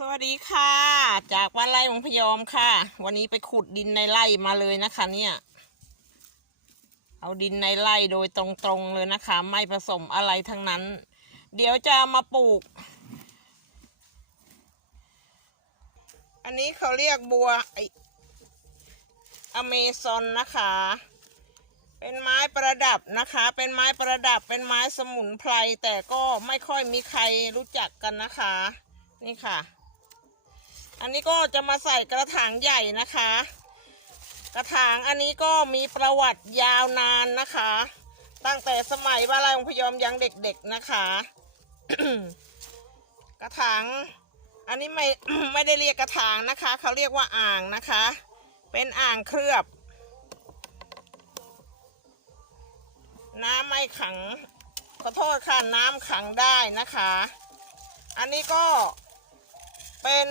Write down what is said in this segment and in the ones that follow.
สวัสดีค่ะ จากบ้านไร่ของพยอมค่ะ วันนี้ไปขุดดินในไร่มาเลยนะคะ เนี่ย เอาดินในไร่โดยตรงๆเลยนะคะ ไม่ผสมอะไรทั้งนั้น เดี๋ยวจะมาปลูก อันนี้เขาเรียกบัวไออเมซอนนะคะ เป็นไม้ประดับนะคะ เป็นไม้ประดับเป็นไม้สมุนไพรแต่ก็ไม่ค่อยมีใครรู้จักกันนะคะนี่ค่ะ อันนี้ก็จะมาใส่กระถางใหญ่นะคะ กระถางอันนี้ก็มีประวัติยาวนานนะคะ ตั้งแต่สมัยบ้านไรองพยอมยังเด็กๆนะคะ กระถางอันนี้ไม่ไม่ได้เรียกกระถางนะคะ เขาเรียกว่าอ่างนะคะ เป็นอ่างเคลือบ น้ำไม่ขังขอโทษค่ะน้ำขังได้นะคะ อันนี้ก็เป็น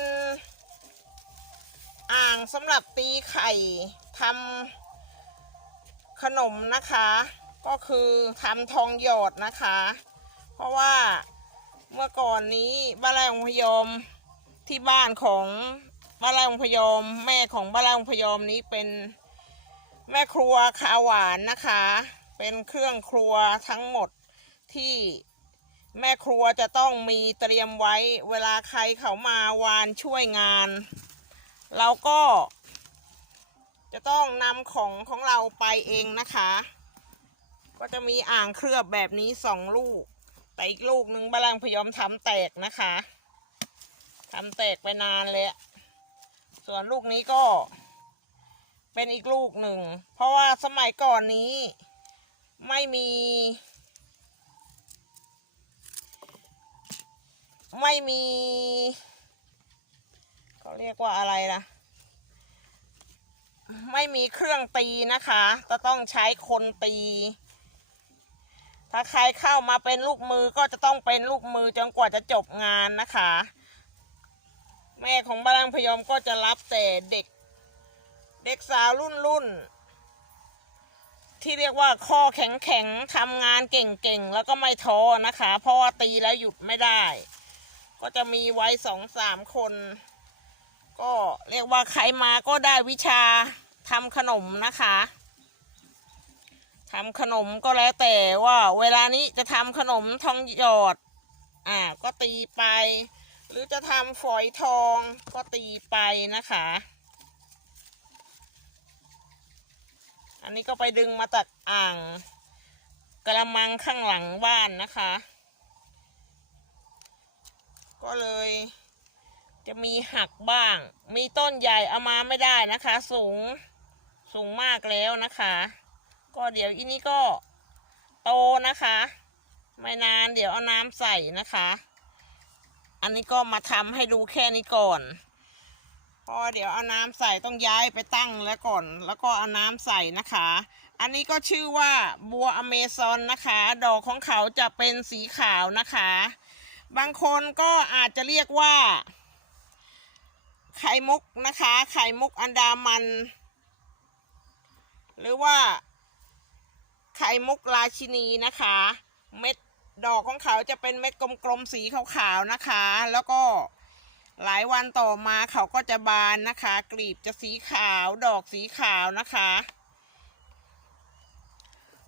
อ่างสำหรับตีไข่ทำขนมนะคะ ก็คือทำทองหยอดนะคะ เพราะว่าเมื่อก่อนนี้บ้านไร่องพยอมที่บ้านของบ้านไร่องพยอม แม่ของบ้านไร่องพยอมนี้เป็นแม่ครัวขาวหวานนะคะ เป็นเครื่องครัวทั้งหมดที่แม่ครัวจะต้องมีเตรียมไว้เวลาใครเขามาวานช่วยงาน เราก็ จะต้องนำของของเราไปเองนะคะ ก็จะมีอ่างเคลือบแบบนี้สองลูก แต่อีกลูกหนึ่งบาลังพยอมทำแตกนะคะทำแตกไปนานเลยส่วนลูกนี้ก็ เป็นอีกลูกหนึ่ง เพราะว่าสมัยก่อนนี้ ไม่มี ไม่มี รียกว่าอะไรนะไม่มีเครื่องตีนะคะ จะต้องใช้คนตี ถ้าใครเข้ามาเป็นลูกมือก็จะต้องเป็นลูกมือจนกว่าจะจบงานนะคะ แม่ของบาลังพยอมก็จะรับแต่เด็ก เด็กสาวรุ่นรุ่นที่เรียกว่าข้อแข็งแข็งทำงานเก่งๆ แล้วก็ไม่ท้อนะคะ เพราะว่าตีแล้วหยุดไม่ได้ ก็จะมีไว้สองสามคน ก็เรียกว่าใครมาก็ได้วิชาทำขนมนะคะทำขนมก็แล้วแต่ว่าเวลานี้จะทำขนมทองหยอด อ่า ก็ตีไป หรือจะทำฝอยทองก็ตีไปนะคะ อันนี้ก็ไปดึงมาจากอ่างกระมังข้างหลังบ้านนะคะ ก็เลย จะมีหักบ้าง มีต้นใหญ่เอามาไม่ได้นะคะ สูงสูงมากแล้วนะคะ ก็เดี๋ยวอีนี้ก็โตนะคะ ไม่นานเดี๋ยวเอาน้ำใส่นะคะ อันนี้ก็มาทำให้ดูแค่นี้ก่อนพอเดี๋ยวเอาน้ำใส่ต้องย้ายไปตั้งแล้วก่อน แล้วก็เอาน้ำใส่นะคะ อันนี้ก็ชื่อว่าบัวอเมซอนนะคะ ดอกของเขาจะเป็นสีขาวนะคะ บางคนก็อาจจะเรียกว่า ไข่มุกนะคะ ไข่มุกอันดามัน หรือว่า ไข่มุกราชินีนะคะ เม็ดดอกของเขาจะเป็นเม็ดกลมๆสีขาวๆนะคะ แล้วก็หลายวันต่อมาเขาก็จะบานนะคะ กลีบจะสีขาวดอกสีขาวนะคะ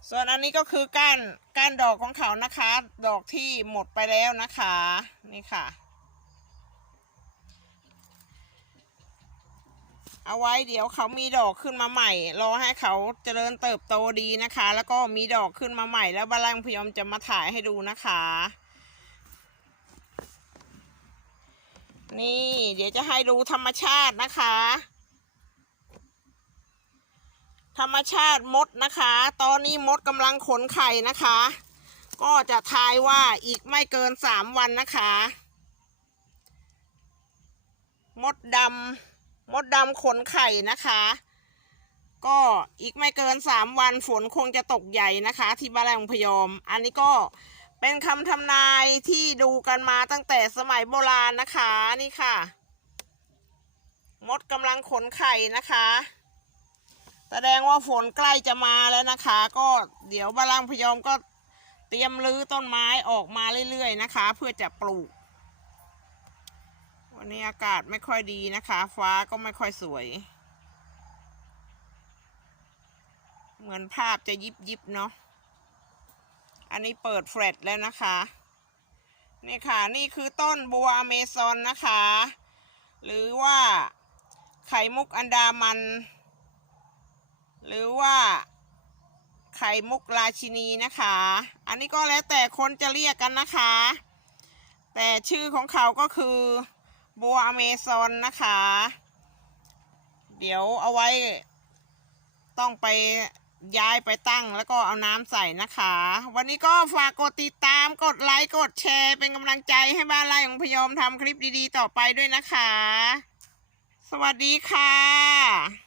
ส่วนอันนี้ก็คือก้านก้านดอกของเขานะคะ ดอกที่หมดไปแล้วนะคะ นี่ค่ะ เอาไว้เดี๋ยวเขามีดอกขึ้นมาใหม่ รอให้เขาเจริญเติบโตดีนะคะ แล้วก็มีดอกขึ้นมาใหม่ แล้วบาลังพยอมจะมาถ่ายให้ดูนะคะ นี่เดี๋ยวจะให้ดูธรรมชาตินะคะ ธรรมชาติมดนะคะ ตอนนี้มดกำลังขนไข่นะคะ ก็จะทายว่าอีกไม่เกินสามวันนะคะ มดดำ มดดำขนไข่นะคะ ก็อีกไม่เกินสามวันฝนคงจะตกใหญ่นะคะ ที่บ้านแรงพยอม อันนี้ก็เป็นคำทำนายที่ดูกันมาตั้งแต่สมัยโบราณนะคะนี่ค่ะ มดกำลังขนไข่นะคะ แสดงว่าฝนใกล้จะมาแล้วนะคะ ก็เดี๋ยวบาลังพยอมก็เตรียมรื้อต้นไม้ออกมาเรื่อยๆนะคะ เพื่อจะปลูก วันนี้อากาศไม่ค่อยดีนะคะ ฟ้าก็ไม่ค่อยสวย เหมือนภาพจะยิบยิบเนาะอันนี้เปิดแฟลชแล้วนะคะ นี่ค่ะนี่คือต้นบัวอเมซอนนะคะ หรือว่าไข่มุกอันดามัน หรือว่าไข่มุกราชินีนะคะ อันนี้ก็แล้วแต่คนจะเรียกกันนะคะ แต่ชื่อของเขาก็คือ บัวอเมซอนนะคะ เดี๋ยวเอาไว้ ต้องไปย้ายไปตั้งแล้วก็เอาน้ำใส่นะคะ วันนี้ก็ฝากกดติดตามกดไลค์กดแชร์เป็นกำลังใจให้บ้านไร่ของพยอมทำคลิปดีๆ ต่อไปด้วยนะคะ สวัสดีค่ะ